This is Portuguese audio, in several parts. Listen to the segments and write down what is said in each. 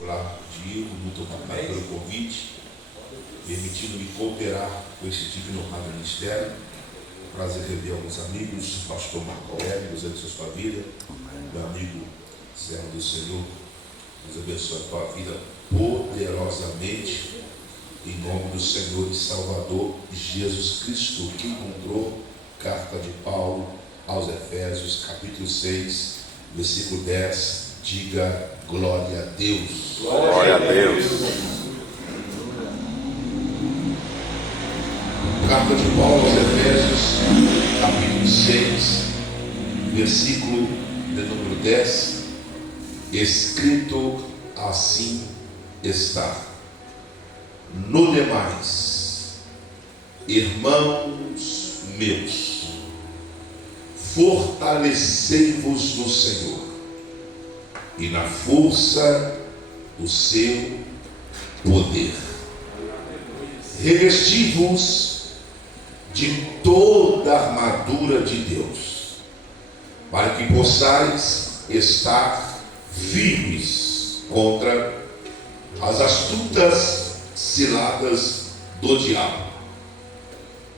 Olá, Diego, muito obrigado pelo convite, permitindo-me cooperar com esse digno rádio ministério. Prazer rever alguns amigos, pastor Marco Aurélio, Deus abençoe a sua vida, meu amigo servo do Senhor, Deus abençoe a tua vida poderosamente, em nome do Senhor e Salvador Jesus Cristo, que encontrou carta de Paulo aos Efésios, capítulo 6, versículo 10, diga glória a Deus. Glória a Deus. Carta de Paulo aos Efésios, capítulo 6, versículo de número 10, escrito assim está: no demais, irmãos meus, fortalecei-vos no Senhor e na força do seu poder. Revesti-vos de toda a armadura de Deus, para que possais estar firmes contra as astutas ciladas do diabo.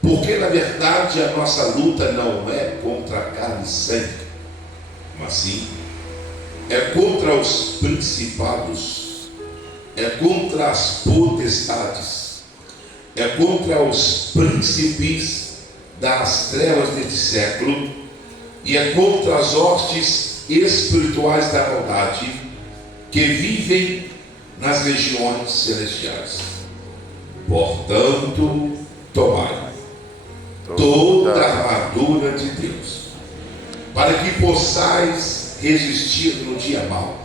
Porque na verdade a nossa luta não é contra carne e sangue, mas sim é contra os principados, é contra as potestades, é contra os príncipes das trevas deste século, e é contra as hostes espirituais da maldade que vivem nas regiões celestiais. Portanto, tomai toda a armadura de Deus, para que possais resistir no dia mau,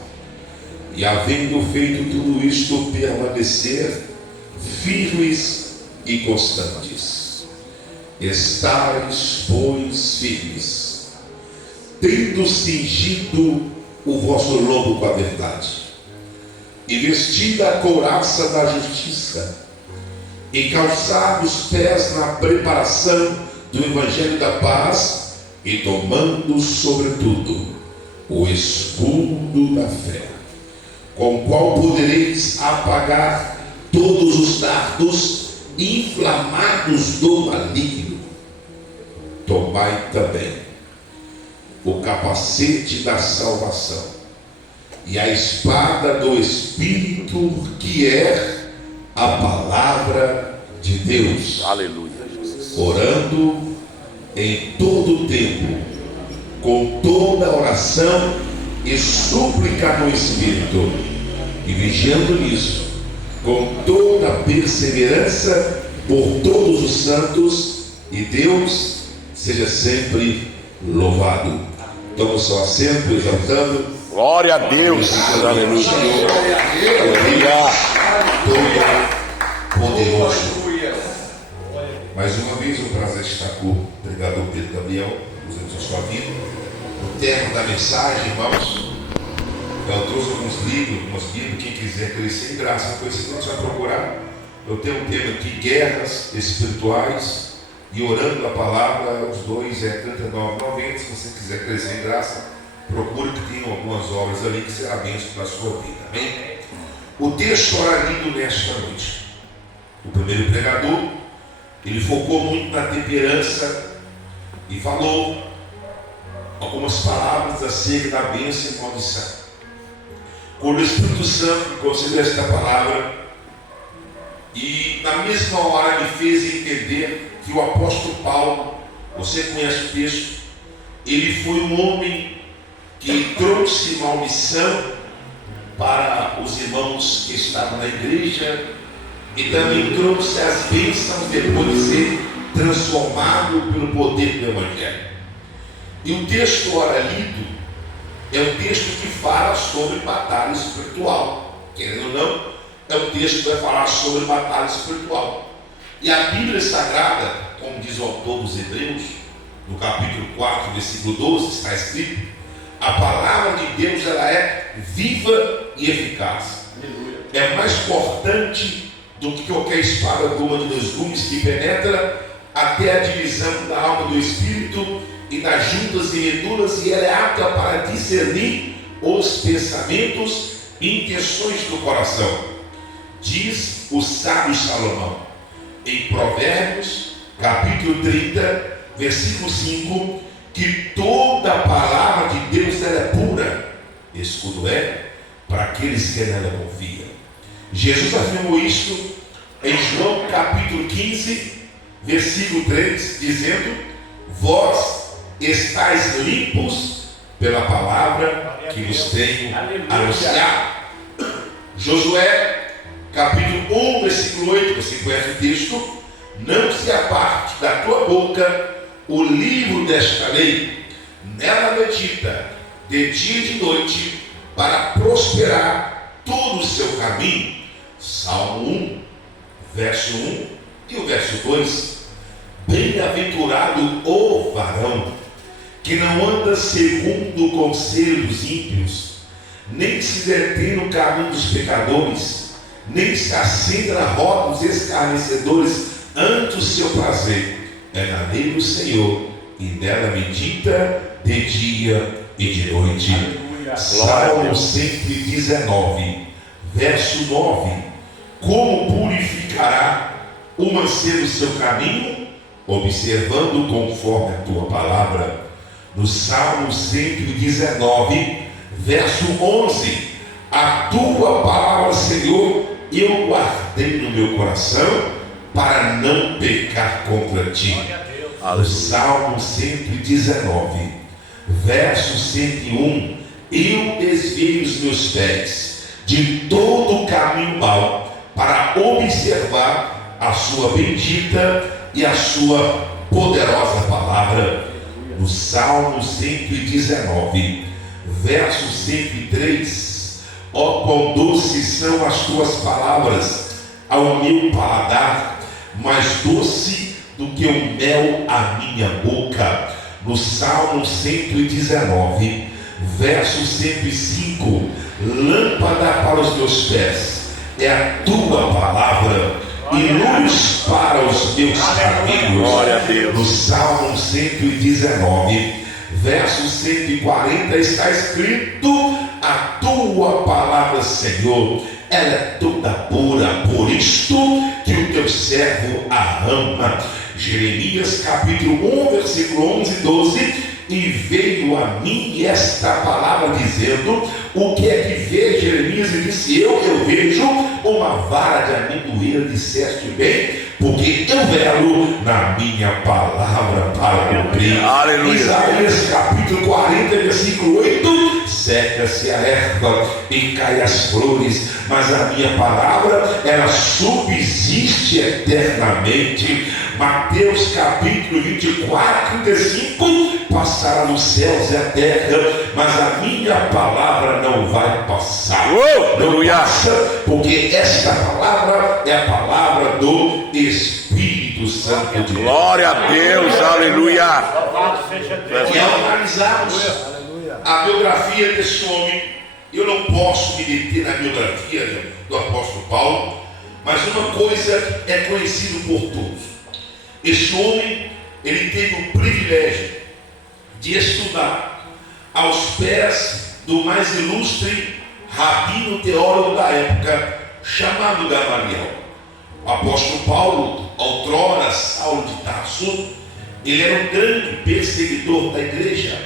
e havendo feito tudo isto, permanecer firmes e constantes. Estais, pois, firmes, tendo cingido o vosso lombo com a verdade, e vestida a couraça da justiça, e calçado os pés na preparação do evangelho da paz, e tomando sobretudo o escudo da fé, com o qual podereis apagar todos os dardos inflamados do maligno. Tomai também o capacete da salvação e a espada do Espírito, que é a palavra de Deus. Aleluia. Orando em todo o tempo, com toda oração e súplica no Espírito, e vigiando nisso, com toda perseverança por todos os santos, e Deus seja sempre louvado. Toma o seu assento, exaltando. Glória a Deus. Aleluia. Poderoso. Mais uma vez, um prazer estar com o pregador Pedro Gabriel, usando a sua vida. O tema da mensagem, irmãos, eu trouxe alguns livros, algumas bíblias. Quem quiser crescer em graça, no conhecimento, vai procurar. Eu tenho um tema aqui: guerras espirituais e orando a palavra. Os dois é R$ 39,90. Se você quiser crescer em graça, procure, que tem algumas obras ali que será bênção para a sua vida. Amém? O texto ora lido nesta noite. O primeiro pregador, ele focou muito na temperança e falou algumas palavras acerca da bênção e maldição. Quando o Espírito Santo considerou esta palavra, e na mesma hora me fez entender que o apóstolo Paulo, você conhece o texto, ele foi um homem que trouxe maldição para os irmãos que estavam na igreja, e também trouxe as bênçãos depois de ser transformado pelo poder do Evangelho. E o texto ora lido é um texto que fala sobre batalha espiritual. Querendo ou não, é um texto que vai falar sobre batalha espiritual. E a Bíblia Sagrada, como diz o autor dos Hebreus, no capítulo 4, versículo 12, está escrito: a palavra de Deus, ela é viva e eficaz. É mais cortante do que qualquer espada dura de 2 gumes, que penetra até a divisão da alma do espírito e das juntas e medulas, e ela é apta para discernir os pensamentos intenções do coração. Diz o sábio Salomão em Provérbios capítulo 30, versículo 5, que toda a palavra de Deus ela é pura, escudo é para aqueles que nela confiam. Jesus afirmou isso em João capítulo 15, versículo 3, dizendo: vós estáis limpos pela palavra que vos tenho anunciado. Josué capítulo 1, versículo 8, você conhece o texto: não se aparte da tua boca o livro desta lei, nela medita de dia e de noite, para prosperar todo o seu caminho. Salmo 1, verso 1 e o verso 2: bem-aventurado o varão que não anda segundo o conselho dos ímpios, nem se detém no caminho dos pecadores, nem se assenta na roda dos escarnecedores. Ante o seu prazer é na lei do Senhor, e nela medita de dia e de noite. Aleluia. Salmo 119, verso 9: como purificará o mancebo seu caminho, observando conforme a tua palavra. No Salmo 119, verso 11: a tua palavra, Senhor, eu guardei no meu coração, para não pecar contra ti. No Salmo 119, verso 101: eu desviei os meus pés de todo o caminho mau, para observar a sua bendita e a sua poderosa palavra. No Salmo 119, verso 103: ó quão doces são as tuas palavras ao meu paladar, mais doce do que o mel à minha boca. No Salmo 119, verso 105: lâmpada para os meus pés é a tua palavra, e luz para os meus caminhos. Glória a Deus. No Salmo 119, verso 140 está escrito: a tua palavra, Senhor, ela é toda pura, por isto que o teu servo a ama. Jeremias capítulo 1, versículo 11 e 12: e veio a mim esta palavra dizendo: o que é que vê, Jeremias? E disse: eu vejo uma vara de amendoeira. Disseste bem, porque eu velo na minha palavra para cumprir. Aleluia. Isaías capítulo 40, versículo 8: seca-se a erva e cai as flores, mas a minha palavra ela subsiste eternamente. Mateus capítulo 24, 35: passará os céus e a terra, mas a minha palavra não vai passar. Não passa, porque esta palavra é a palavra do Espírito Santo de Deus. Glória a Deus, aleluia. E ao analisarmos a biografia desse homem, eu não posso me deter na biografia do apóstolo Paulo, mas uma coisa é conhecida por todos: este homem, ele teve o privilégio de estudar aos pés do mais ilustre rabino teólogo da época, chamado Gamaliel. O apóstolo Paulo, outrora Saulo de Tarso, ele era um grande perseguidor da igreja,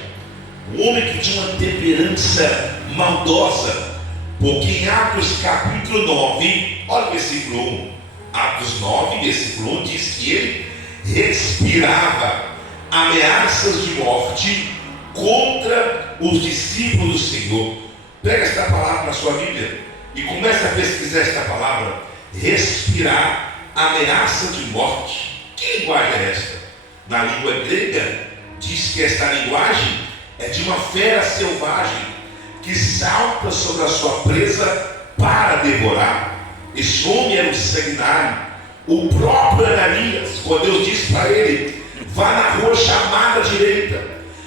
um homem que tinha uma temperança maldosa, porque em Atos capítulo 9, olha o versículo 1, Atos 9, versículo 1, diz que ele respirava ameaças de morte contra os discípulos do Senhor. Pega esta palavra na sua Bíblia e comece a pesquisar esta palavra: respirar ameaça de morte. Que linguagem é esta? Na língua grega diz que esta linguagem é de uma fera selvagem que salta sobre a sua presa para devorar. Este homem era um sanguinário. O próprio Ananias, quando Deus disse para ele: vá na rua chamada direita,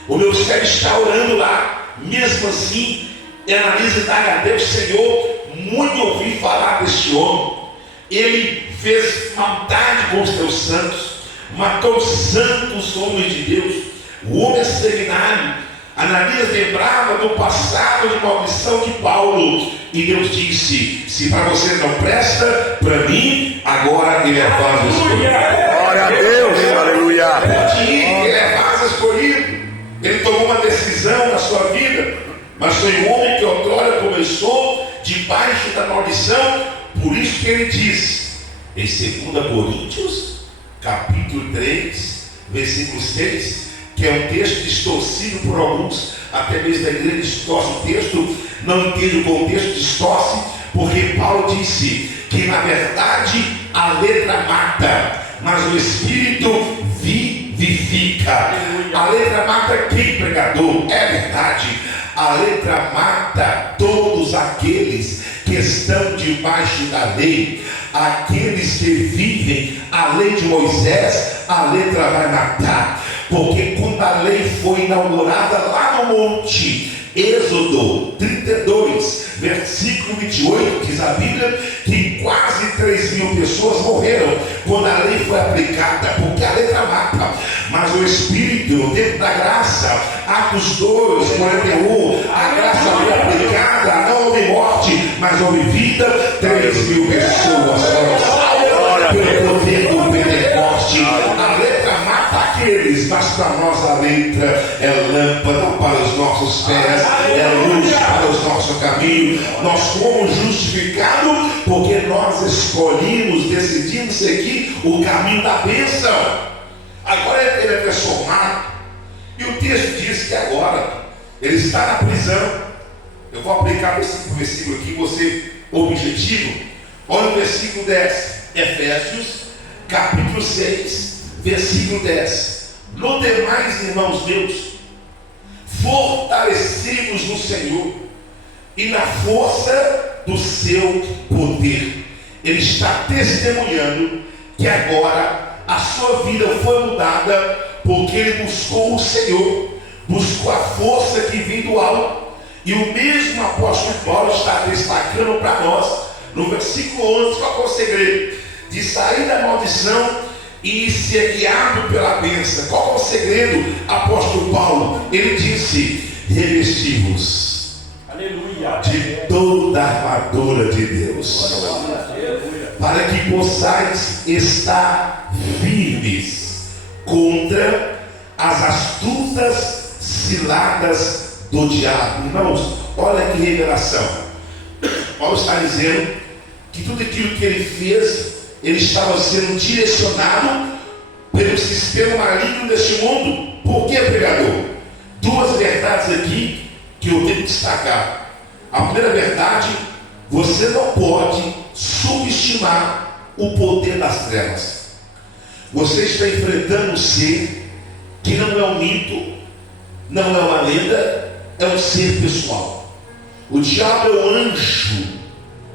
o meu servo está orando lá. Mesmo assim, Ananias indaga a Deus: Senhor, muito ouvi falar deste homem. Ele fez maldade com os teus santos, matou os santos homens de Deus. O homem é sanguinário. Ananias lembrava do passado de maldição de Paulo, e Deus disse: se para você não presta, para mim agora ele é vaso escolhido. Glória a Deus, aleluia. Pode ir, ele é vaso escolhido. Ele tomou uma decisão na sua vida, mas foi um homem que outrora começou debaixo da maldição. Por isso que ele diz em 2 Coríntios capítulo 3 versículo 6, que é um texto distorcido por alguns, até mesmo da igreja distorce o texto, não entende o contexto, distorce, porque Paulo disse que na verdade a letra mata, mas o Espírito vivifica. A letra mata quem, pregador? É verdade. A letra mata todos aqueles que estão debaixo da lei, aqueles que vivem a lei de Moisés. A letra vai matar, porque quando a lei foi inaugurada lá no monte, Êxodo 32, versículo 28, diz a Bíblia que quase 3.000 pessoas morreram quando a lei foi aplicada, porque a letra mata, mas o Espírito, no tempo da graça, Atos 2, 41, a graça foi aplicada, não houve morte, mas houve vida. 3.000 pessoas foram salvas pelo poder do Pentecoste. A letra mata aqueles, mas para nós a letra é lâmpada para os nossos pés, é luz para os nossos caminhos. Nós fomos justificados porque nós escolhimos, decidimos seguir o caminho da bênção. Agora ele é transformado, e o texto diz que agora ele está na prisão. Eu vou aplicar esse versículo aqui, você objetivo. Olha o versículo 10, Efésios capítulo 6 versículo 10. No demais, irmãos meus, fortalecemos no Senhor e na força do seu poder. Ele está testemunhando que agora a sua vida foi mudada, porque ele buscou o Senhor, buscou a força que vem do alto. E o mesmo apóstolo Paulo está destacando para nós no versículo 11, qual é o segredo? De sair da maldição e ser guiado pela bênção. Qual é o segredo, apóstolo Paulo? Ele disse: revesti-vos de toda a armadura de Deus, para que possais estar firmes contra as astutas ciladas do diabo. Irmãos, olha que revelação. Paulo está dizendo que tudo aquilo que ele fez, ele estava sendo direcionado pelo sistema maligno deste mundo. Por que, pregador? Duas verdades aqui que eu tenho que destacar. A primeira verdade: você não pode subestimar o poder das trevas. Você está enfrentando um ser que não é um mito, não é uma lenda, é um ser pessoal. O diabo é um anjo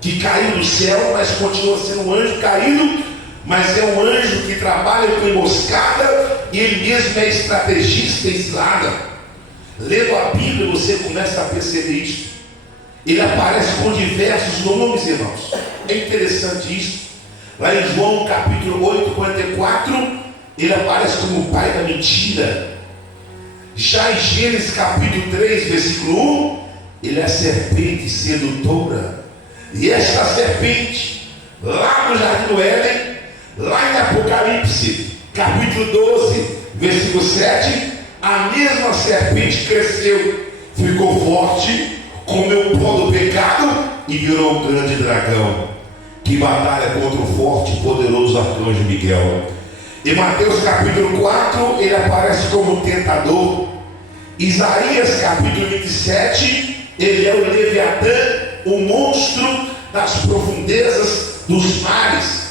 que caiu do céu, mas continua sendo um anjo caído, mas é um anjo que trabalha com emboscada, e ele mesmo é estrategista e cilada. Lendo a Bíblia, você começa a perceber isso. Ele aparece com diversos nomes, irmãos. É interessante isso. Lá em João capítulo 8, 44, ele aparece como o pai da mentira. Já em Gênesis capítulo 3, versículo 1, ele é a serpente sedutora. E esta serpente, lá no Jardim do Éden, lá em Apocalipse capítulo 12, versículo 7, a mesma serpente cresceu, ficou forte, comeu o pó do pecado e virou um grande dragão, que batalha contra o forte e poderoso arcanjo Miguel. Em Mateus capítulo 4, ele aparece como tentador. Isaías capítulo 27, ele é o Leviatã, o monstro das profundezas dos mares.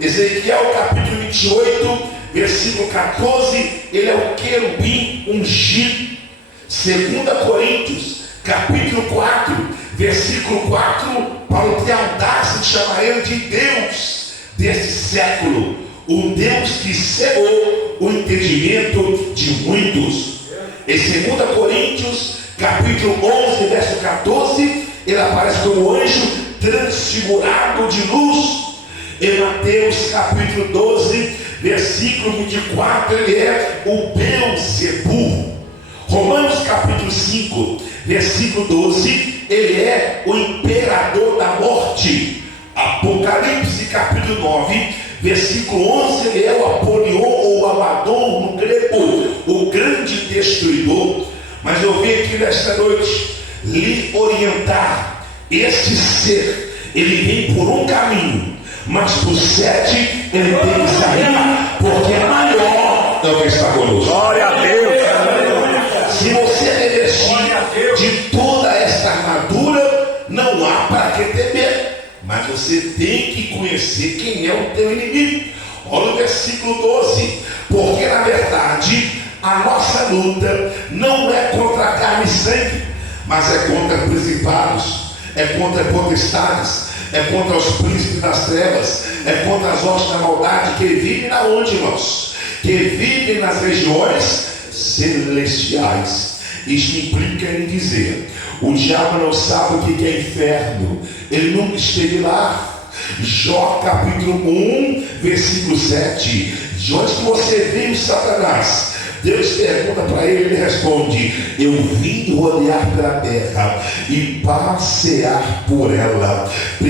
Ezequiel capítulo 28, versículo 14, ele é o querubim ungido. 2 Coríntios capítulo 4, versículo 4, Paulo tem a audácia de chamar ele de Deus desse século, um Deus que cegou o entendimento de muitos. Em 2 Coríntios capítulo 11, verso 14, ele aparece como anjo transfigurado de luz. Em Mateus capítulo 12, versículo 24, ele é o Beelzebul, Romanos capítulo 5, versículo 12, ele é o imperador da morte. Apocalipse capítulo 9, versículo 11, ele é o Apolion ou Amador no grego, o grande destruidor. Mas eu vim aqui nesta noite lhe orientar. Este ser, ele vem por um caminho, mas por 7 ele tem que sair, porque é maior do que está conosco. Glória a Deus. Se você revestir de toda esta armadura, não há para que temer. Mas você tem que conhecer quem é o teu inimigo. Olha o versículo 12. Porque na verdade a nossa luta não é contra carne e sangue, mas é contra principados, é contra potestades, é contra os príncipes das trevas, é contra as hostes da maldade que vivem na onde, irmãos? Que vivem nas regiões celestiais. Isto implica em dizer: o diabo não sabe o que é inferno, ele nunca esteve lá. Jó capítulo 1, versículo 7. De onde que você veio, Satanás? Deus pergunta para ele, ele responde: eu vim rodear pela terra e passear por ela. 1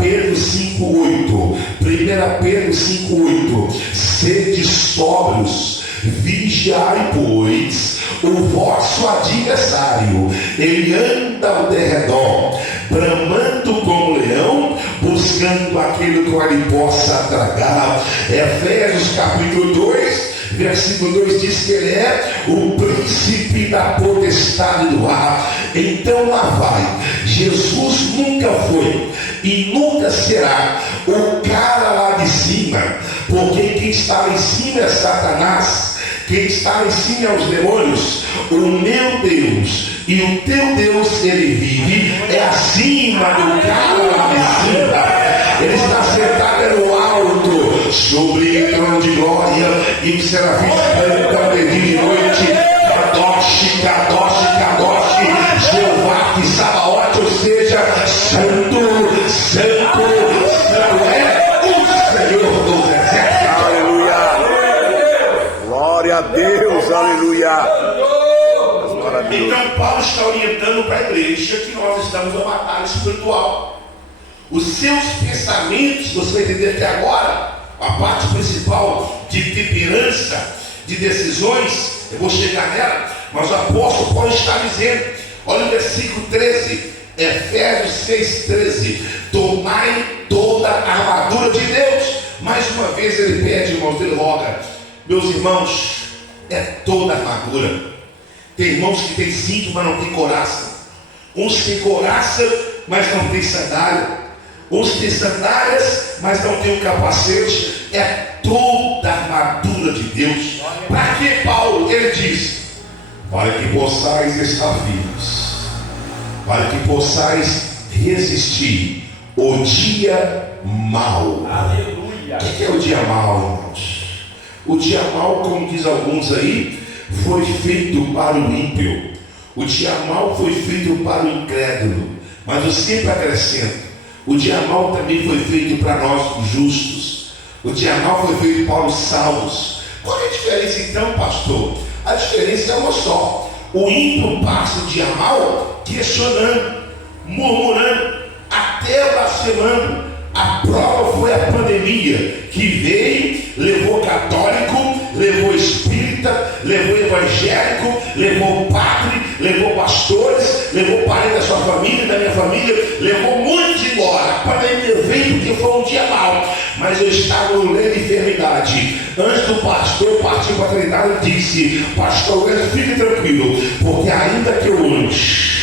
Pedro 5,8. 1 Pedro 5,8. Sede sóbrios, vigiai, pois o vosso adversário, ele anda ao derredor, bramando como leão, buscando aquele que ele possa tragar. Efésios capítulo 2, versículo 2 diz que ele é o príncipe da potestade do ar. Então lá vai. Jesus nunca foi e nunca será o cara lá de cima, porque quem está lá em cima é Satanás. Quem está em cima é os demônios. O meu Deus e o teu Deus, ele vive é acima do cara lá de cima. Ele está sentado no alto, sobre o trono de glória, e os serafins cantam de dia e noite: Kadosh, Kadosh, Kadosh, Jeová que Sabaote, ou seja, Santo, Santo, Santo é o Senhor dos exércitos. Glória a Deus, aleluia. Então Paulo está orientando para a igreja que nós estamos numa batalha espiritual. Os seus pensamentos, você vai entender que agora a parte principal de temperança, de decisões, eu vou chegar nela, mas o apóstolo Paulo está dizendo, olha o versículo 13, Efésios 6,13: tomai toda a armadura de Deus. Mais uma vez ele pede, irmãos, ele roga: meus irmãos, é toda a armadura. Tem irmãos que tem cinto, mas não tem couraça. Uns têm couraça, mas não tem sandália. Uns têm sandálias, mas não tem o capacete. É toda a armadura de Deus. Para que Paulo? Ele diz: para que possais estar vivos, para que possais resistir o dia mau. Aleluia. O que é o dia mau, irmãos? O dia mau, como diz alguns aí, foi feito para o ímpio. O dia mau foi feito para o incrédulo. Mas eu sempre acrescento: o dia mau também foi feito para nós justos. O dia mau foi feito para os salvos. Qual é a diferença então, pastor? A diferença é uma só: o ímpio passa o dia mau questionando, murmurando, até blasfemando. A prova foi a pandemia, que veio, levou católico, levou espírita, levou evangélico, levou padre, levou pastores, levou parente da sua família, da minha família, levou muitos embora. A pandemia veio porque foi um dia mau, mas eu estava no leito de enfermidade. Antes do pastor partir para a treinada, ele disse: pastor, fique tranquilo, porque ainda que eu ande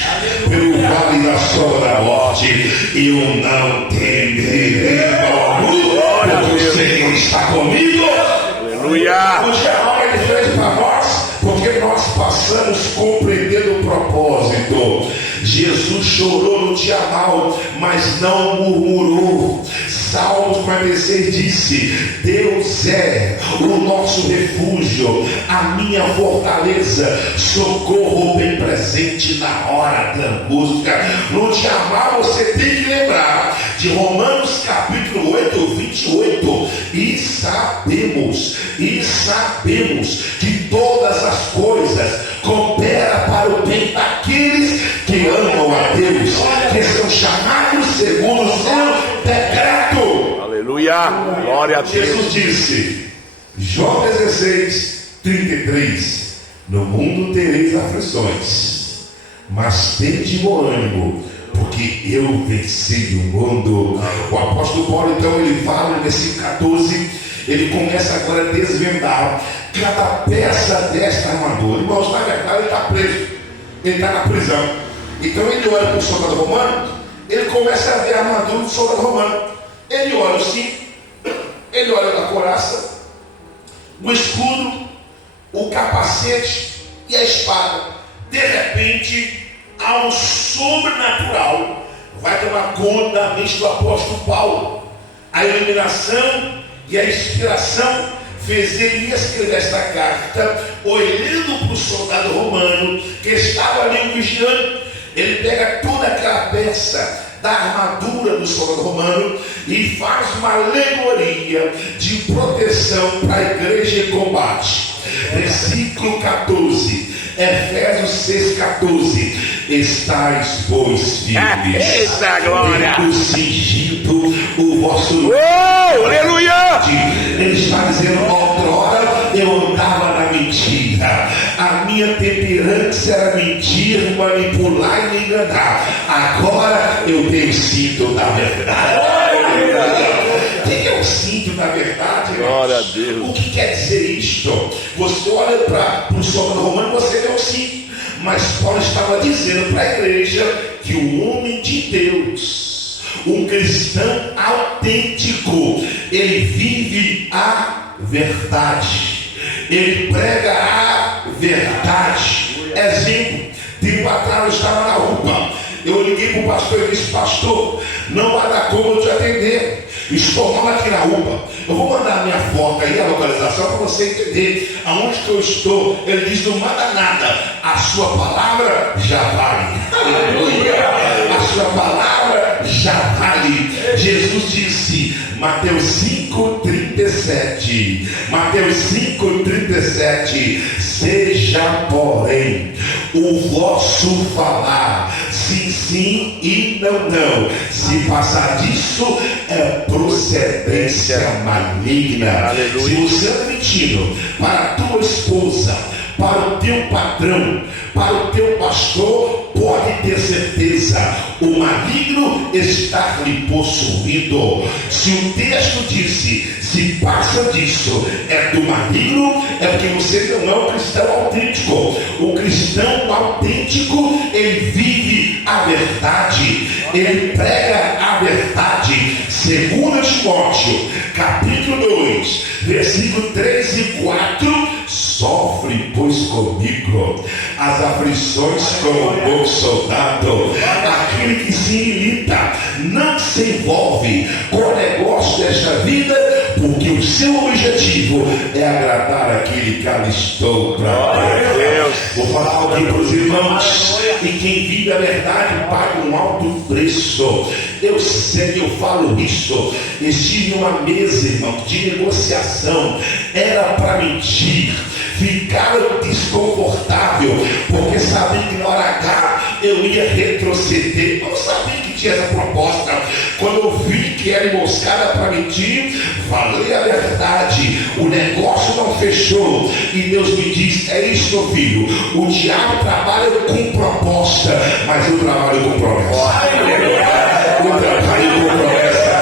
pelo vale da sombra da morte, eu não temerei mal algum, porque o Senhor está comigo. Aleluia. O dia mau ele fez para nós, porque nós passamos compreendendo o propósito. Jesus chorou no dia mau, mas não murmurou. Salmos 46 disse: Deus é o nosso refúgio, a minha fortaleza, socorro bem presente na hora da angústia. No dia mau você tem que lembrar de Romanos capítulo 8, 28. E sabemos que todas as coisas coopera para o bem daqueles que amam a Deus, que são chamados segundo o seu decreto. Aleluia. Glória a Deus. Jesus disse, João 16:33, no mundo tereis aflições, mas tende bom ânimo, porque eu venci o mundo. O apóstolo Paulo, então, ele fala no versículo 14, ele começa agora a desvendar cada peça desta armadura. Irmãos, na verdade ele está preso, ele está na prisão. Então ele olha para o soldado romano, ele começa a ver a armadura do soldado romano. Ele olha o cinto, ele olha a couraça, o escudo, o capacete e a espada. De repente, algo sobrenatural vai tomar conta da mente do apóstolo Paulo. A iluminação e a inspiração fez ele escrever esta carta olhando para o soldado romano que estava ali vigiando. Ele pega toda aquela peça da armadura do soldado romano e faz uma alegoria de proteção para a igreja em combate. Versículo 14, Efésios 6:14, estáis, pois, firmes, Eita glória! tendo cingido o vosso Aleluia! Ele está dizendo, outrora eu andava na mentira, a minha temperança era mentir, manipular e me enganar. Agora eu tenho o cinto da verdade. O que é o cinto da verdade? Glória a Deus. O que quer dizer isto? Você olha para o soldado romano, você vê o cinto. Mas Paulo estava dizendo para a igreja que o homem de Deus, um cristão autêntico, ele vive a verdade, ele prega a verdade. Exemplo, tempo atrás eu estava na UPA, eu liguei para o pastor e disse, pastor, não vai dar como eu te atender, estou mal aqui na UPA, eu vou mandar a minha foto aí, a localização, para você entender aonde que eu estou. Ele diz, não manda nada, a sua palavra já vale. Aleluia. A sua palavra já vale. Jesus disse, Mateus 5:37, Mateus 5:37, seja porém o vosso falar sim, sim e não, não. Se passar disso, é procedência maligna. Aleluia. Se você está mentindo para a tua esposa, para o teu patrão, para o teu pastor, pode ter certeza, o maligno está lhe possuindo. Se o texto disse, se passa disso, é do maligno, é porque você não é um cristão autêntico. O cristão autêntico, ele vive a verdade, ele prega a verdade. 2 Timóteo, capítulo 2, versículo 3 e 4, sofre, pois, comigo as aflições como bom soldado. Aquele que se milita não se envolve com o negócio desta vida, porque o seu objetivo é agradar aquele que alistou para Deus. Vou falar aqui para os irmãos, e quem vive a verdade paga um alto preço. Eu sei, eu falo isso. Estive em uma mesa, irmão, de negociação, era para mentir, ficaram desconfortável, porque sabia que na hora H eu ia retroceder. Eu sabia que tinha essa proposta. Quando eu vi que era emboscada para mentir, falei a verdade. O negócio não fechou, e Deus me diz, é isso, meu filho, o diabo trabalha com proposta, mas eu trabalho com promessa. Eu trabalho com promessa.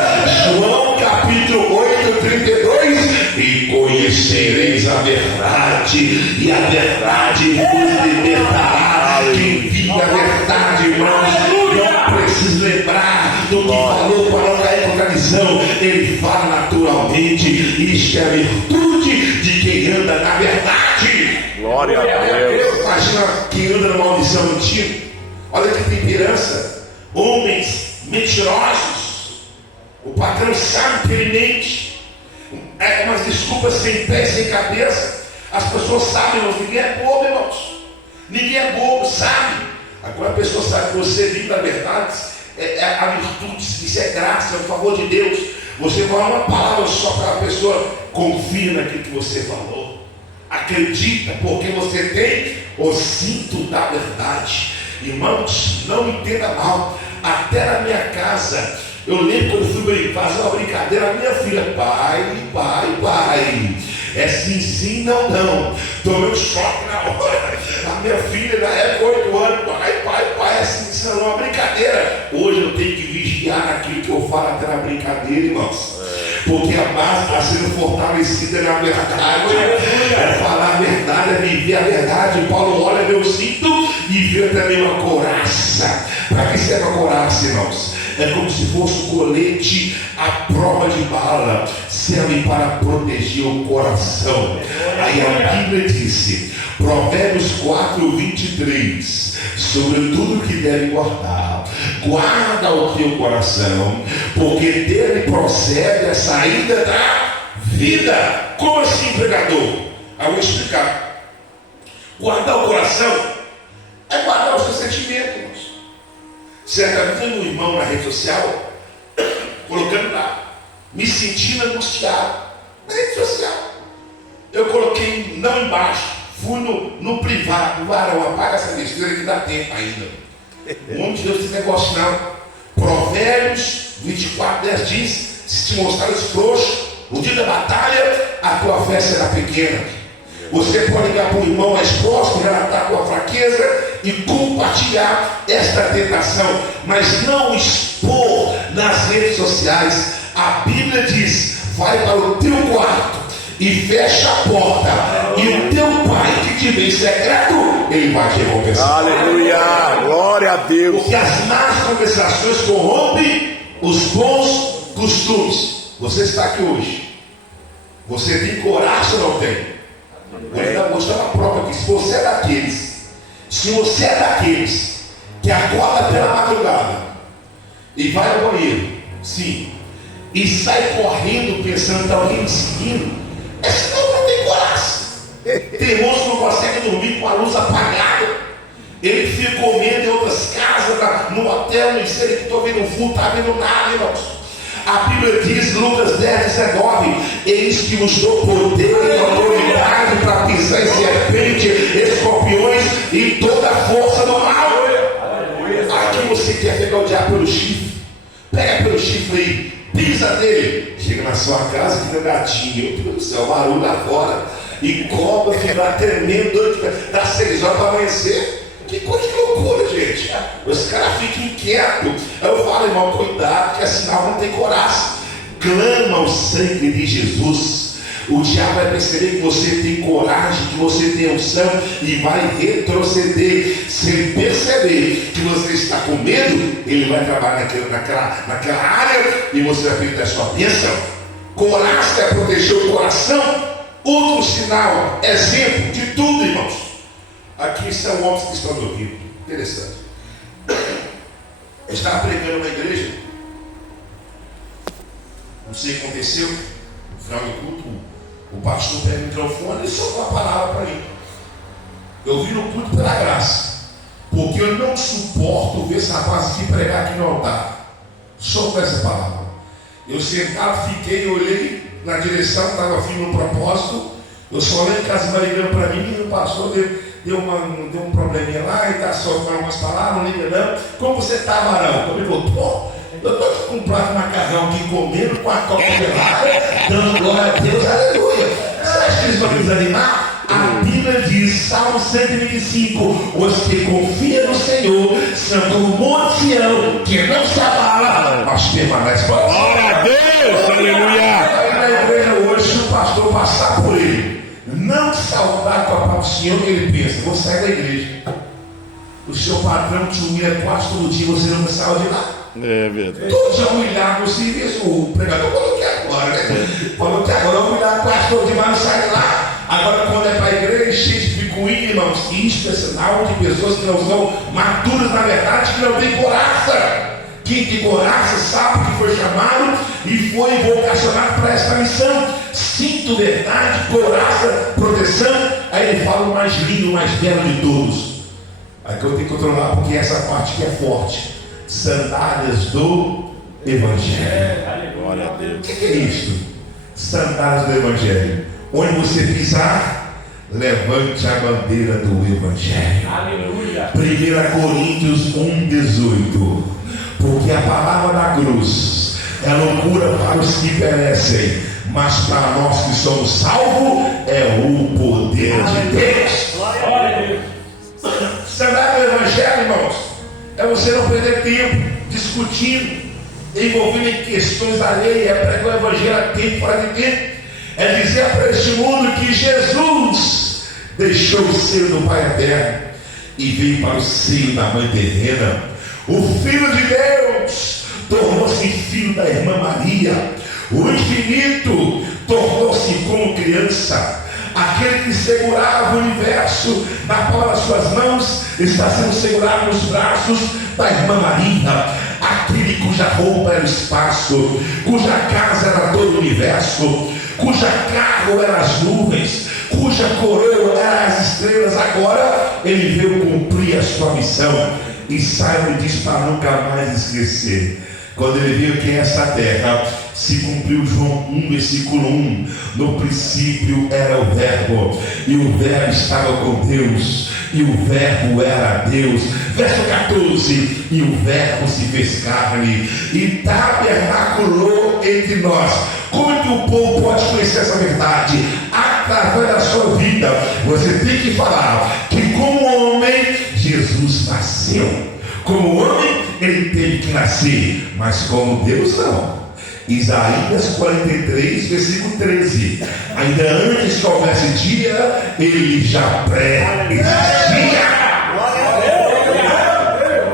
João capítulo 8:32, e conhecereis a verdade, e a verdade vos libertará. Quem vive a verdade, irmãos, não precisa lembrar do que falou para não cair com a visão. Ele fala naturalmente. Isto é a virtude de quem anda na verdade. Glória a Deus. Imagina quem anda na maldição mentira. Olha que temperança. Homens mentirosos. O patrão sabe que ele mente. É umas desculpas sem pé, sem cabeça. As pessoas sabem, irmãos. Ninguém é bobo, irmãos. Ninguém é bobo, sabe? Agora a pessoa sabe que você vive a verdade, é a virtude, isso é graça, é o favor de Deus. Você fala uma palavra só para a pessoa, confia naquilo que você falou. Acredita, porque você tem o cinto da verdade. Irmãos, não me entenda mal, até na minha casa, eu lembro quando eu fui fazer uma brincadeira, a minha filha, pai, é sim, não. Tomei um choque na hora. A minha filha, na época, 8 anos, pai, é sim, não é uma brincadeira. Hoje eu tenho que vigiar aquilo que eu falo até na brincadeira, irmãos. Porque a base está sendo fortalecida na verdade. É falar a verdade, é viver a verdade. Paulo olha meu cinto e vê também uma couraça. Para que serve a couraça, irmãos? É como se fosse um colete à prova de bala, serve para proteger o coração. Aí a Bíblia disse, Provérbios 4:23, sobre tudo que deve guardar, guarda o teu coração, porque dele procede a saída da vida. Como assim, pregador? Eu vou explicar. Guardar o coração é guardar os seus sentimentos, irmãos. Certa vez um irmão na rede social, colocando lá, me sentindo angustiado, na rede social. Eu coloquei não embaixo, fui no privado, varão, apaga essa besteira que dá tempo ainda. O nome de Deus esse negócio não. Provérbios 24:10 diz, se te mostrares frouxo, no dia da batalha, a tua fé será pequena. Você pode ligar para o irmão mais próximo, relatar a tua fraqueza e compartilhar esta tentação, mas não expor nas redes sociais. A Bíblia diz, vai para o teu quarto e fecha a porta, e o teu pai que te vê em secreto, ele vai te recompensar. Aleluia, glória a Deus. Porque as más conversações corrompem os bons costumes. Você está aqui hoje, você tem coragem ou não tem? Hoje vou mostrar uma prova aqui. Se você é daqueles que acorda pela madrugada e vai ao banheiro, sim, e sai correndo pensando que está alguém me seguindo, é senão não tem coragem. Tem irmãos que não conseguem dormir com a luz apagada. Ele fica comendo em outras casas, no hotel, não sei que estou vendo vulto, está vendo nada, irmãos. A Bíblia diz, Lucas 10:19, eis que vos dou poder e autoridade para pisar em serpente, escorpiões e toda a força do mal. Aqui você quer pegar o diabo pelo chifre, pega pelo chifre aí, pisa nele, chega na sua casa que tem um gatinho, meu Deus do céu, barulho lá fora, e cobra que vai tremendo, dá 6 horas para amanhecer. Que coisa de loucura, gente. Os caras ficam inquietos. Eu falo, irmão, cuidado, que afinal não tem coragem. Clama o sangue de Jesus. O diabo vai perceber que você tem coragem, que você tem unção, e vai retroceder. Se ele perceber que você está com medo, ele vai trabalhar naquela área e você vai perder a sua bênção. Coragem é proteger o coração. Outro sinal, exemplo de tudo, irmãos. Aqui são homens que estão me ouvindo. Interessante. Eu estava pregando na igreja. Não sei o que aconteceu. No final do culto, o pastor pega o microfone e soltou a palavra para mim. Eu vim no culto pela graça. Porque eu não suporto ver esse rapaz aqui pregar aqui no altar. Só com essa palavra. Eu sentado, fiquei, olhei na direção, estava vindo no propósito. Eu só olhei que as irmãs ligando para mim e o pastor deu um probleminha lá e está só falando umas palavras, não liga não. Como você está, varão? Ele falou, pô, eu estou aqui com um prato de macarrão aqui comendo, com a coca gelada, dando glória a Deus, aleluia. Você acha que eles vão desanimar? A Bíblia diz, Salmo 125, os que confiam no Senhor são como o monte Sião, que não se abala, mas permanece para sempre. Glória a Deus, aleluia. Aí na igreja hoje, se o pastor passar por ele, não saudar com a palavra do Senhor, ele pensa, vou sair da igreja. O seu patrão te humilha quase todo dia, você não vai sair de lá. É verdade. Todos já humilharam no serviço, o pregador falou que agora, né? Falou que agora humilhar quase todo dia, mas não sai de lá. Agora quando é para a igreja, cheio de picuinha, irmãos, isso é sinal de pessoas que não são maduras na verdade, que não têm coragem. Quem tem coragem sabe que foi chamado e foi vocacionado para esta missão. Sinto verdade, coragem, proteção. Aí ele fala o mais lindo, o mais belo de todos. Aqui eu tenho que controlar porque essa parte que é forte. Sandálias do Evangelho. Glória a Deus. O que é isso? Sandálias do Evangelho. Onde você pisar, levante a bandeira do Evangelho. Aleluia. 1 Coríntios 1,18. Porque a palavra da cruz é loucura para os que perecem, mas para nós que somos salvos é o poder de Deus. Glória a Deus. Você andar no Evangelho, irmãos, é você não perder tempo discutindo, envolvido em questões alheias, é pregar o Evangelho a tempo, fora de tempo. É dizer para este mundo que Jesus deixou o seio do Pai Eterno e veio para o seio da Mãe Terrena. O Filho de Deus tornou-se filho da irmã Maria. O infinito tornou-se como criança. Aquele que segurava o universo na palma das suas mãos está sendo segurado nos braços da irmã Maria. Aquele cuja roupa era o espaço, cuja casa era todo o universo, cuja carro eram as nuvens, cuja coroa eram as estrelas. Agora ele veio cumprir a sua missão. E Simon diz para nunca mais esquecer. Quando ele veio aqui nessa terra, se cumpriu João 1, versículo 1. No princípio era o Verbo, e o Verbo estava com Deus, e o Verbo era Deus. Verso 14: e o Verbo se fez carne e tabernaculou entre nós. Como que o povo pode conhecer essa verdade? Através da sua vida. Você tem que falar que como homem Jesus nasceu. Como homem ele teve que nascer, mas como Deus não. Isaías 43, versículo 13. Ainda antes que houvesse dia, ele já pré-existia.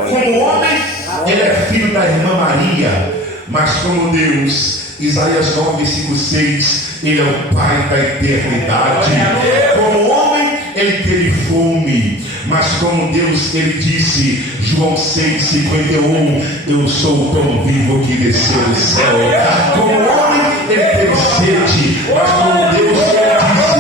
Como homem, ele é filho da irmã Maria, mas como Deus, Isaías 9, versículo 6, ele é o Pai da eternidade. Como homem, ele teve fome, mas como Deus, ele disse, João 6,51, eu sou o pão vivo que desceu do céu. Como homem, ele teve sede, mas como Deus, ele disse,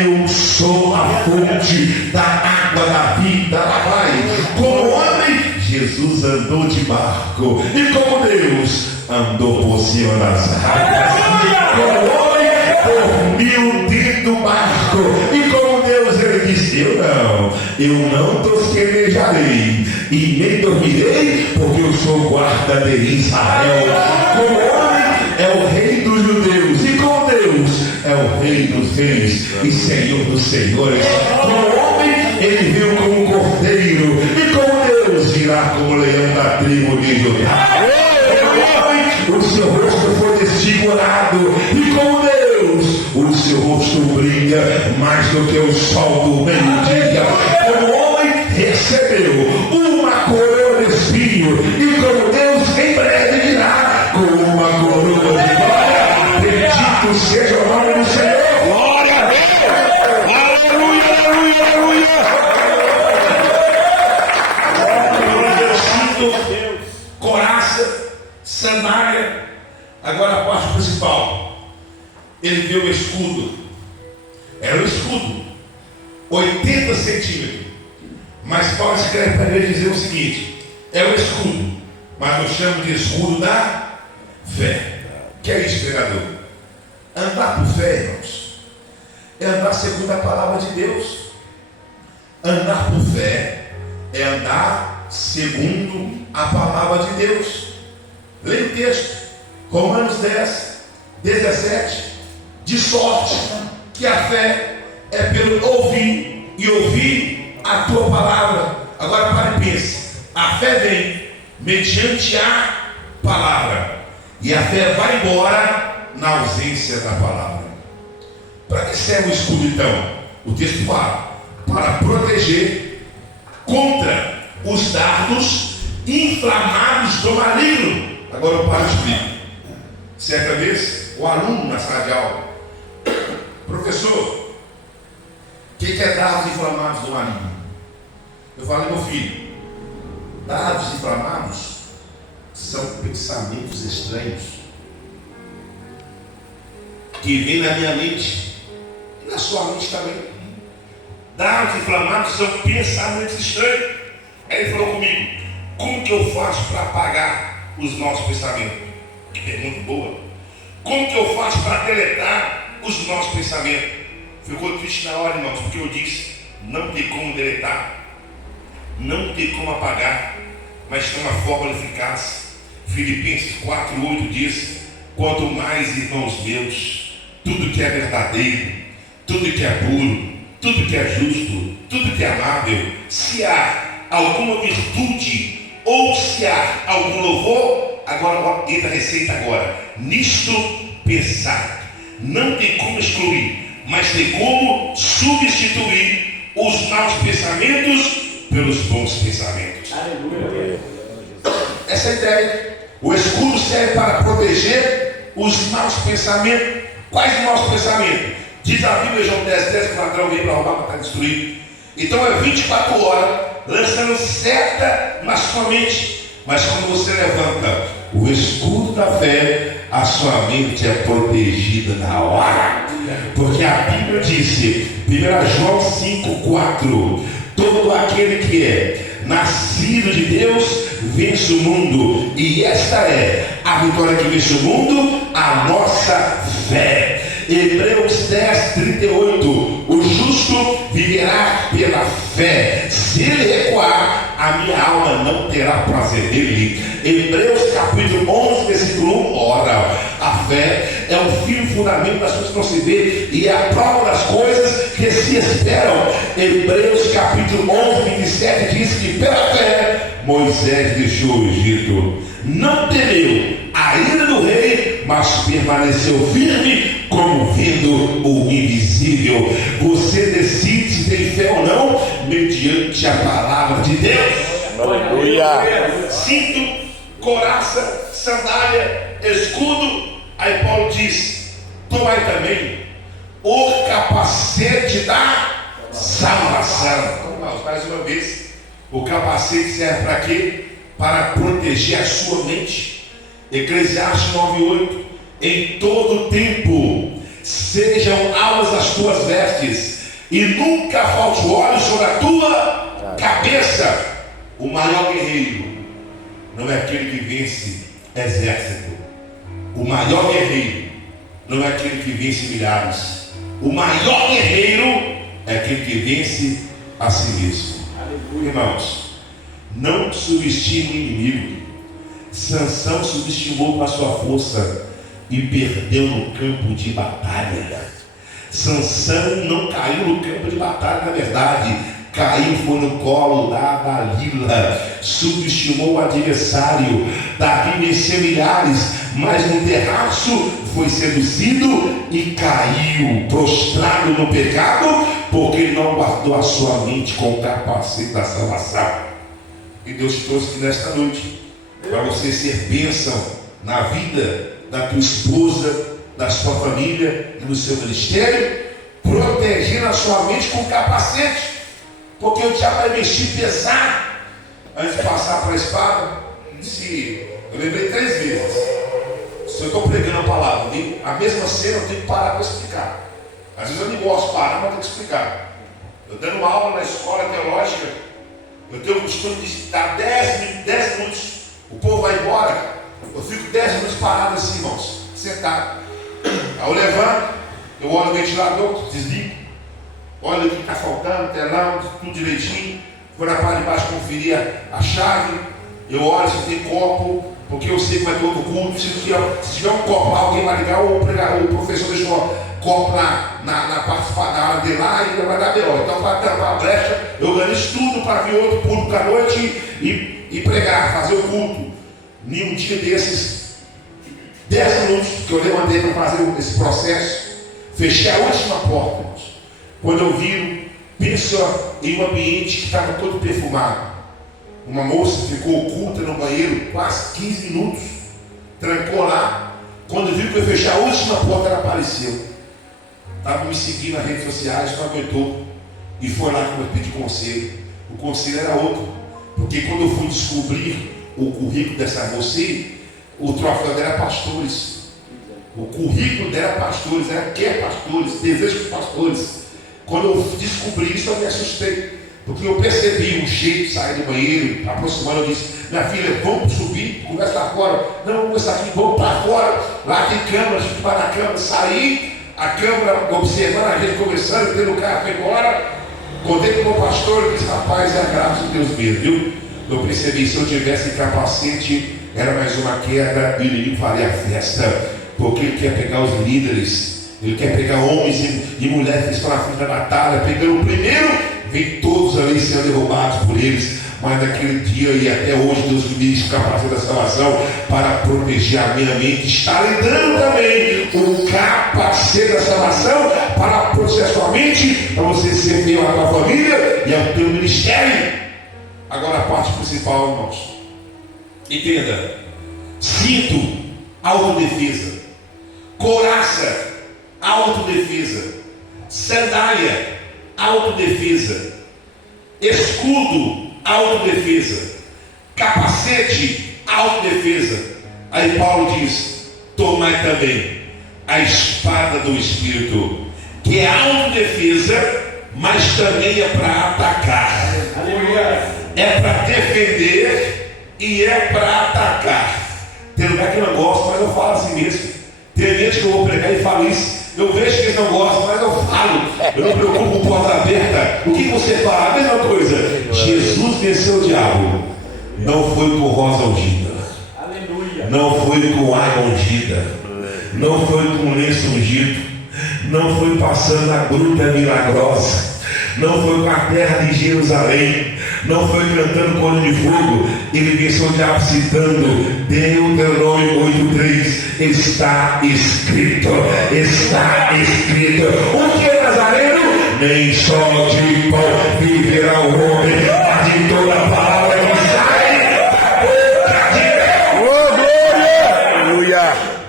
eu sou a fonte da água da vida. Lá vai. Como homem, Jesus andou de barco, e como Deus, andou por cima das águas. Como homem, dormiu dentro do barco, e como Deus, ele disse, eu não tosquenejarei e nem dormirei, porque eu sou guarda de Israel. Como homem, é o rei dos judeus, e como Deus, é o rei dos reis e senhor dos senhores. Como homem, ele veio como um cordeiro, e como Deus, virá como leão da tribo de Judá. O seu rosto foi desfigurado, e como Deus, o seu rosto brilha mais do que o sol do meio-dia. Como homem, recebeu uma coroa de espinho, e como Deus, em breve virá com uma coroa de glória. Bendito seja o nome do Senhor. Glória a Deus! Aleluia, aleluia, aleluia! Coraça, sandália. Agora a parte principal. Ele deu o escudo. Era o escudo, 80 centímetros. Mas Paulo escreve para ele dizer o seguinte: é o escudo, mas eu chamo de escudo da fé. Que é isso, pregador? Andar por fé, irmãos, é andar segundo a palavra de Deus. Andar por fé é andar segundo a palavra de Deus. Leia o texto, Romanos 10, 17. De sorte que a fé é pelo ouvir, e ouvir a tua palavra. Agora para e pense. A fé vem mediante a palavra, e a fé vai embora na ausência da palavra. Para que serve o escudo então? O texto fala: para proteger contra os dardos inflamados do maligno. Agora eu paro e explico. Certa vez, o aluno na sala de aula: professor, o que é dardos inflamados do maligno? Eu falei: meu filho, dardos inflamados são pensamentos estranhos que vêm na minha mente e na sua mente também. Dardos inflamados são pensamentos estranhos. Aí ele falou comigo: como que eu faço para apagar os nossos pensamentos? Que pergunta boa. Como que eu faço para deletar os maus pensamentos. Ficou triste na hora, irmãos, porque eu disse, não tem como deletar, não tem como apagar, mas tem uma fórmula eficaz. Filipenses 4:8 diz: quanto mais, irmãos meus, tudo que é verdadeiro, tudo que é puro, tudo que é justo, tudo que é amável, se há alguma virtude ou se há algum louvor, agora entra a receita agora, nisto pensar. Não tem como excluir, mas tem como substituir os maus pensamentos pelos bons pensamentos. Aleluia. Essa é a ideia. O escudo serve para proteger os maus pensamentos. Quais maus pensamentos? Diz a Bíblia, João 10:10, que o ladrão veio para roubar, para destruir. Então é 24 horas lançando seta na sua mente. Mas quando você levanta o escudo da fé, a sua mente é protegida na hora. Porque a Bíblia disse, 1 João 5:4, todo aquele que é nascido de Deus vence o mundo, e esta é a vitória que vence o mundo, a nossa fé. Hebreus 10:38, o justo viverá pela fé, se ele recuar, a minha alma não terá prazer nele. Hebreus capítulo 11, versículo 1, ora, a fé é o firme fundamento das coisas que não se vê e é a prova das coisas que se esperam. Hebreus capítulo 11, 27 diz que pela fé Moisés deixou o Egito, não temeu a ira do rei, mas permaneceu firme como vendo o invisível. Você decide se tem fé ou não mediante a palavra de Deus. Aleluia. Cinto, couraça, sandália, escudo. Aí Paulo diz: tomai também o capacete da salvação. Vamos mais uma vez. O capacete serve para quê? Para proteger a sua mente. Eclesiastes 9:8, em todo tempo sejam alvas as tuas vestes, e nunca falte óleo sobre a tua cabeça. O maior guerreiro não é aquele que vence exército. O maior guerreiro não é aquele que vence milhares. O maior guerreiro é aquele que vence a si mesmo. Aleluia. Irmãos, não subestime o inimigo. Sansão subestimou com a sua força e perdeu no campo de batalha. Sansão não caiu no campo de batalha, na verdade, caiu foi no colo da Dalila. Subestimou o adversário. Davi venceu milhares, mas no terraço foi seduzido e caiu prostrado no pecado, porque ele não guardou a sua mente com o capacete da salvação. E Deus te trouxe aqui nesta noite para você ser bênção na vida da tua esposa, da sua família e do seu ministério, protegendo a sua mente com o capacete, porque o diabo vai mexer pesado antes de passar para a espada. Eu lembrei 3 vezes. Se eu estou pregando a palavra, a mesma cena eu tenho que parar para explicar. Às vezes eu não gosto de parar, mas tenho que explicar. Eu dando aula na escola teológica, eu tenho o costume de dar 10 minutos, o povo vai embora, eu fico 10 minutos parado assim, irmãos, sentado. Aí eu levanto, eu olho o ventilador, desligo, olho o que está faltando, telão, tudo direitinho, vou na parte de baixo conferir a chave, eu olho se tem copo, porque eu sei que vai ter outro culto. Se tiver um copo lá, alguém vai ligar, ou o professor deixou copo na parte da área de lá e vai dar B.O. Então, para tampar a brecha, eu organizo tudo para vir outro culto à noite e pregar, fazer o culto. Em um dia desses, 10 minutos que eu levantei para fazer esse processo, fechei a última porta, irmãos. Quando eu viro, penso em um ambiente que estava todo perfumado. Uma moça ficou oculta no banheiro quase 15 minutos, trancou lá. Quando viu que eu fechei a última porta, ela apareceu. Estava me seguindo nas redes sociais, não aguentou. E foi lá que eu pedi conselho. O conselho era outro. Porque quando eu fui descobrir o currículo dessa moça, o troféu dela era pastores. O currículo dela era pastores, ela quer pastores, deseja de pastores. Quando eu descobri isso, eu me assustei. Porque eu percebi um jeito de sair do banheiro, aproximando, eu disse: minha filha, vamos subir, conversa lá fora. Não, vamos aqui, vamos para fora. Lá tem cama, a gente vai na cama, sair. a câmera observando a gente conversando, tendo o carro embora. Contei com o meu pastor e disse: rapaz, é a graça de Deus mesmo, viu? Eu percebi, se eu tivesse capacete, era mais uma queda e o inimigo faria a festa, porque ele quer pegar os líderes, ele quer pegar homens e mulheres que estão na frente da batalha, pegando o primeiro, vem todos ali sendo derrubados por eles. Mas naquele dia e até hoje, Deus me diz capacete da salvação para proteger a minha mente. Está lhe dando também o capacete da salvação para proteger a sua mente, para você ser fiel à tua família e ao teu ministério. Agora a parte principal, irmãos. Entenda: cinto, autodefesa; couraça, autodefesa; sandália, autodefesa; escudo, autodefesa; capacete, autodefesa. Aí Paulo diz: tomai também a espada do Espírito, que é autodefesa, mas também é para atacar. Aleluia. É para defender e é para atacar. Tem lugar que eu não gosto, mas eu falo assim mesmo. Tem gente que eu vou pregar e falo isso. Eu vejo que eles não gostam, mas eu falo. Eu não me preocupo com porta aberta. O que você fala? A mesma coisa. Jesus venceu o diabo. Não foi com rosa ungida. Não foi com água ungida. Não foi com lenço ungido. Não foi passando a gruta milagrosa. Não foi com a terra de Jerusalém. Não foi cantando coro de fogo. Ele venceu o diabo citando Deuteronômio 8:3. Está escrito. Está escrito. O que é Nazareno? Nem só de pão viverá o homem, mas de toda a palavra que sai da boca de Deus. Oh, glória! Aleluia!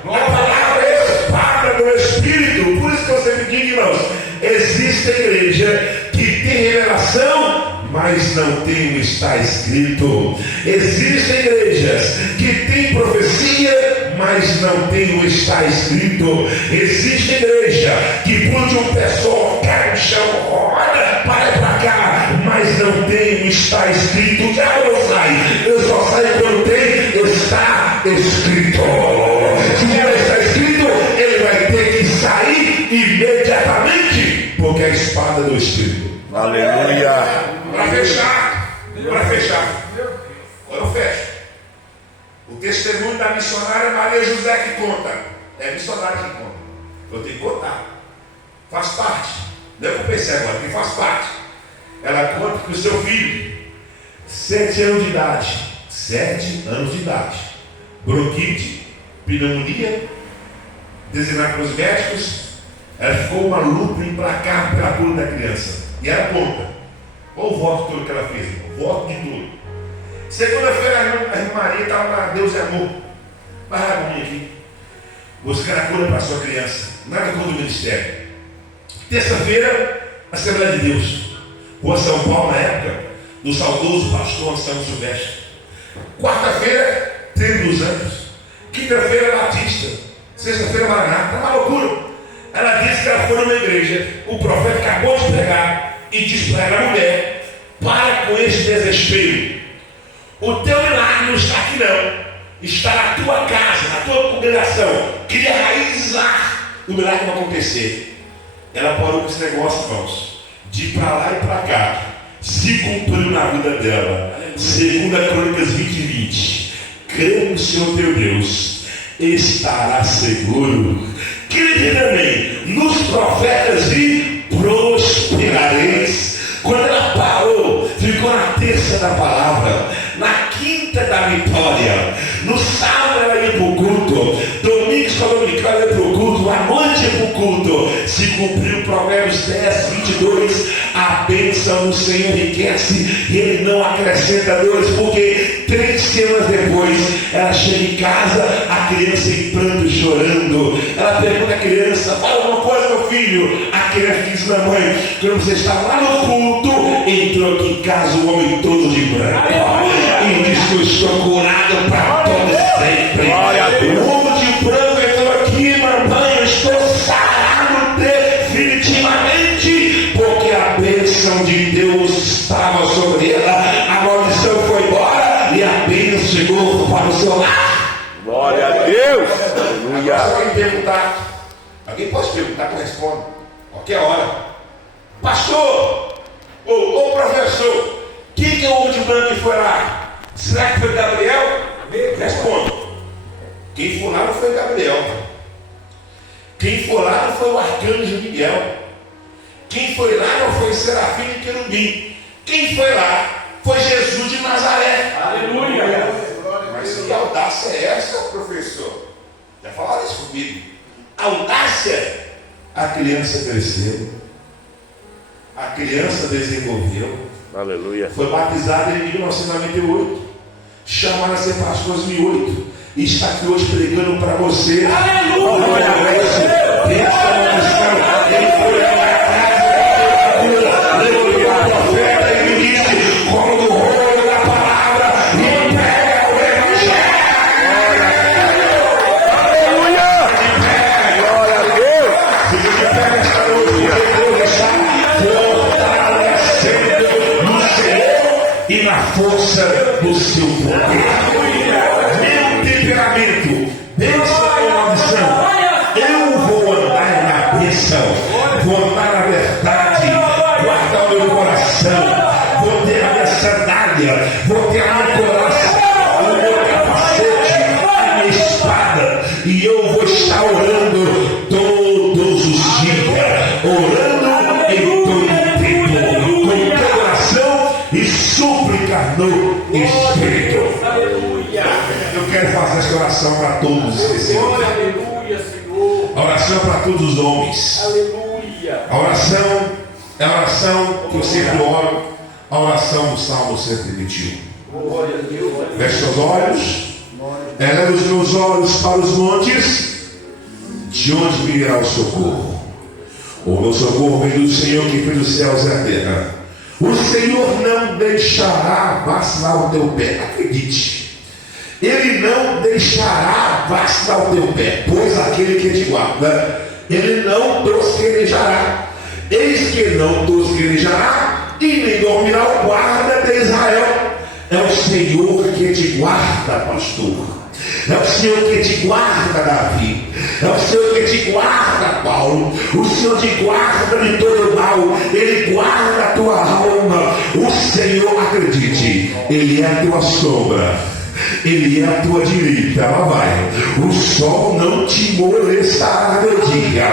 A palavra é a espada do Espírito. Por isso que você me diga, irmãos, existe a igreja que tem revelação, mas não tem o está escrito. Existem igrejas que têm profecia, mas não tem o está escrito. Existe igreja que pode um pessoal cai no chão, olha, para cá, mas não tem o está escrito. Já eu saio, eu só saio quando tem está escrito. Se não está escrito, ele vai ter que sair imediatamente, porque é a espada do Espírito. Aleluia! Para fechar, quando eu fecho, o testemunho da missionária Maria José que conta, é a missionária que conta, eu tenho que contar, faz parte, não é que eu pensei agora, que faz parte. Ela conta que o seu filho, 7 anos de idade, bronquite, pneumonia, designado pelos médicos, ela ficou uma luta implacável pela cura da criança. E ela conta. Olha o voto todo que ela fez, o voto de tudo. Segunda-feira a irmã Maria estava lá, Deus é amor. Vai comigo aqui. Buscar a cura para a sua criança. Nada contra o ministério. Terça-feira, Assembleia de Deus. Rua São Paulo, na época, do saudoso pastor Anselmo Silvestre. Quarta-feira, Treino dos Anjos. Quinta-feira, Batista. Sexta-feira, Maranata. Está uma loucura. Ela disse que ela foi numa igreja, o profeta acabou de pregar e disse para ela: mulher, para com esse desespero. O teu milagre não está aqui não, está na tua casa, na tua congregação. Cria raízes lá, o milagre vai acontecer. Ela parou com esse negócio, irmãos, de ir para lá e para cá. Se cumpriu na vida dela. 2 Crônicas 20:20. Crê no Senhor teu Deus, estará seguro. Crê também nos profetas e prosperareis. Quando ela parou, ficou na terça da palavra, na quinta da vitória. No sábado ela ia para o culto, domingos para dominical ela ia para o culto, à noite ia para o culto. Se cumpriu Provérbios 10:22. A bênção do Senhor enriquece e ele não acrescenta dores, porque 3 semanas depois ela chega em casa, a criança em pranto, chorando. Ela pergunta à criança: fala uma coisa, meu filho. A criança diz: mamãe, quando você estava lá no culto, entrou aqui em casa um homem todo de branco e disse que eu estou curado para todo sempre. O homem de branco entrou aqui: mamãe, eu estou sarado definitivamente, porque a bênção de Deus estava sobre ela, a maldição foi embora e a bênção chegou para o seu lar. Glória a Deus! Aleluia! Agora você vai me perguntar: Alguém pode perguntar que eu respondo. Qualquer hora. Pastor, ou professor, quem é o último que foi lá? Será que foi Gabriel? Respondo. Quem foi lá não foi Gabriel. Quem foi lá não foi o arcanjo Miguel. Quem foi lá não foi Serafim e Querubim. Quem foi lá foi Jesus de Nazaré. Aleluia. Mas que audácia é essa, professor? Já falaram isso comigo. Audácia. A criança cresceu. A criança desenvolveu. Aleluia. Foi batizada em 1998. Chamaram a ser pastor em 2008. E está aqui hoje pregando para você. Aleluia! Ele foi na casa, levou o profeta e me disse: como do rolo da palavra, e prega o evangelho. Aleluia! Glória a Deus! Fique de pé nesta noite, Deus está fortalecendo no Senhor e na força do seu poder. Temperamento, bênção ou maldição, eu vou andar na bênção, vou andar na verdade, guardar o meu coração, vou ter a minha sandália, vou ter a minha coração, o meu capacete, a minha espada, e eu vou estar orando todos os dias, orando em todo tempo, com coração e súplica no Espírito. Eu quero fazer essa oração para todos especialmente. Aleluia, Senhor. A oração é para todos os homens. Aleluia. A oração é a oração que eu sempre oro. A oração do Salmo 121. Glória a Deus. Feche seus olhos. Eleva os meus olhos para os montes. De onde virá o socorro? O meu socorro vem do Senhor que fez os céus e a terra. O Senhor não deixará vacilar o teu pé. Acredite. Ele não deixará vacilar o teu pé, pois aquele que te guarda, ele não tosquenejará. Eis que não tosquenejará, e nem dormirá o guarda de Israel. É o Senhor que te guarda, pastor. É o Senhor que te guarda, Davi. É o Senhor que te guarda, Paulo. O Senhor te guarda de todo mal. Ele guarda a tua alma. O Senhor, acredite, Ele é a tua sombra. Ele é a tua direita. Lá vai. O sol não te molestará de dia,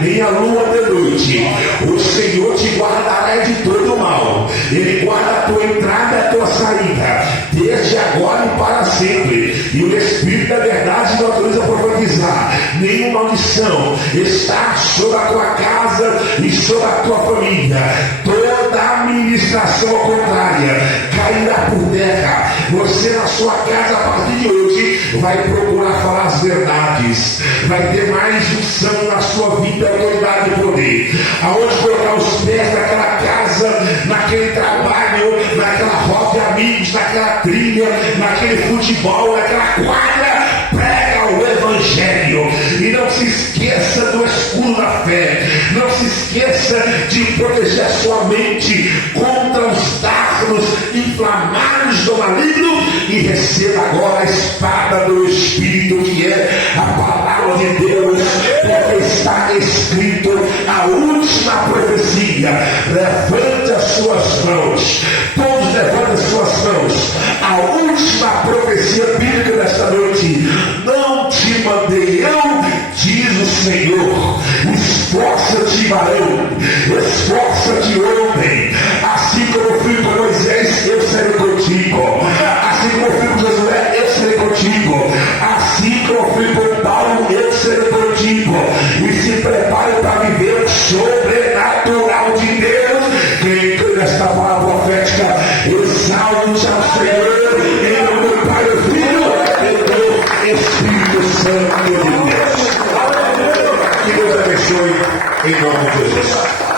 nem a lua de noite. O Senhor te guardará de todo mal. Ele guarda a tua entrada e a tua saída, desde agora e para sempre. E o Espírito da verdade não autoriza a profetizar. Nenhuma maldição está sobre a tua casa e sobre a tua família. Toda administração ao contrária cairá por terra. Você na sua casa, a partir de hoje, vai procurar falar as verdades. Vai ter mais unção na sua vida, autoridade e poder. Aonde colocar os pés naquela casa, naquele trabalho, naquela roda de amigos, naquela trilha, naquele futebol, naquela quadra, prega o Evangelho. E não se esqueça do escudo da fé. Não se esqueça de proteger a sua mente contra os dardos inflamados do maligno. E receba agora a espada do Espírito, que é a palavra de Deus, porque está escrito a última profecia. Levante as suas mãos. Todos levantem as suas mãos. A última profecia bíblica desta noite. Não te mandei eu, diz o Senhor. Esforça-te, varão. Esforça-te, homem. Assim como eu fui com Moisés, eu serei contigo. Assim como eu fui com Josué, eu serei contigo. Assim como eu fui com Paulo, eu serei contigo. E se prepare para viver o sobrenatural de Deus. Quem crê nesta palavra profética, exalte ao Senhor, em nome do Pai, do Filho e do Espírito Santo de Deus. Que Deus abençoe, em nome de Jesus.